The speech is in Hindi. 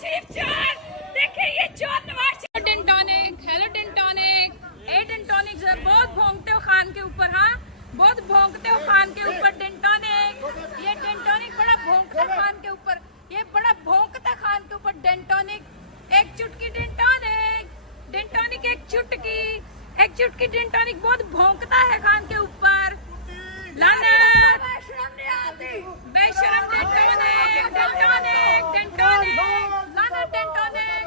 शरीफ चोर, देखिए ये चोर नवाज शरीफ। टेंटोनिक, हेलो टेंटोनिक, ए टेंटोनिक बहुत भौंकते हो खान के ऊपर, हाँ बहुत भौंकते हो खान के ऊपर टेंटोनिक। ये टेंटोनिक बड़ा भौंकता खान के ऊपर, ये बड़ा भौंकता खान के ऊपर टेंटोनिक। एक चुटकी टेंटोनिक, टेंटोनिक एक चुटकी टेंटोनिक बहुत भौंकता है खान के ऊपर। बेशरम टेंटोनिक, टेंटोनिक टेंटोनिक लाना टेंटोनिक।